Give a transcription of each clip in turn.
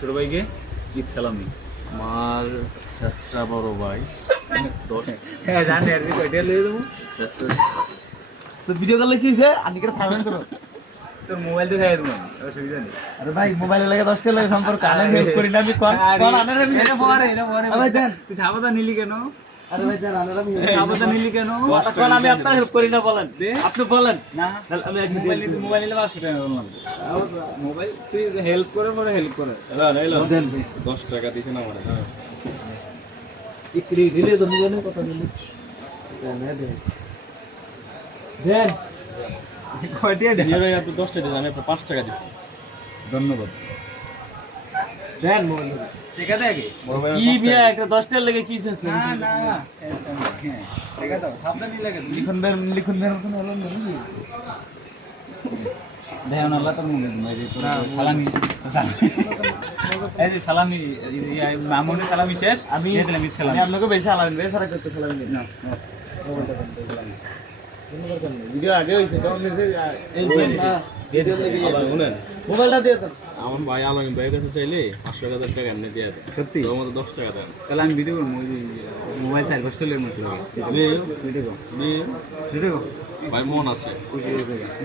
ছোট ভাইকে ঈদ সালামি। আমার শেষরা বড় ভাই 10 হ্যাঁ জানি আর কি কয়টা লিয়ে দেবো। তো ভিডিও কলে কি হইছে আনিকে থামেন করো তোর মোবাইল দেখাই দেবো, অসুবিধা নেই। আরে ভাই মোবাইলে লাগে 10 টাকা লাগে সম্পর্ক আনে হেল্প করি না আমি কোন কোন আনে আমি এটা পরে ভাই দেন তুই থাবাদা নিলি কেন? আরে ভাই দেন আনে আমি থাবাদা নিলি কেন? কোন আমি আপনার হেল্প করি না বলেন আপনি বলেন না আমি এক মোবাইল নিলে 500 টাকা লাগবে। মোবাইল তুই হেল্প করে পরে হেল্প করে। দেন 10 টাকা দিছেন আমারে। হ্যাঁ ইকরি দিলে তো নিবেন কথা দিলে দেন দেন কয়টা দে? জিরো আপনি 10 টাকা দিছেন, আমি আপনার 5 টাকা দিছি। ধন্যবাদ। দেন মোবাইল ঠিক আছে কি? বড় ভাই কি বিয়া একটা 10 টাকা লাগে কি সেন্স না না হ্যাঁ ঠিক আছে থাবদা নিলে কেন? লিখুন দেন মতন হলো না নাকি দেখুন আল্লাহ তো সালামি এই যে সালামি মামুনের সালামি শেষ আমি দিয়ে দিলাম ঈদ সালামি। আমি আপনাকে বেশি আলাদা বেশি সারা করতে সালাম দিন না ভিডিও আগে হইছে তো আমি এই দিয়ে দিছি। আবার শুনেন, মোবাইলটা দিয়ে দেন আমার ভাই আলমিন ভাইয়ের কাছে চাইলে 500,000 টাকা এমনি দিয়ে দেন। সত্যি? তোর মতো 10 টাকা দেন। তাহলে আমি ভিডিও করবো, মোবাইল 4-5 টাকা মতো ভিডিও ভিডিও ভাই মন আছে,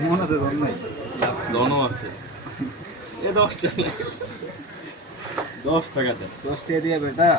মন আছে তোর নাই? দনও আছে। এ 10 টাকা লাগে। 10 টাকা দেন। 10 টাকা দিয়ে বেটা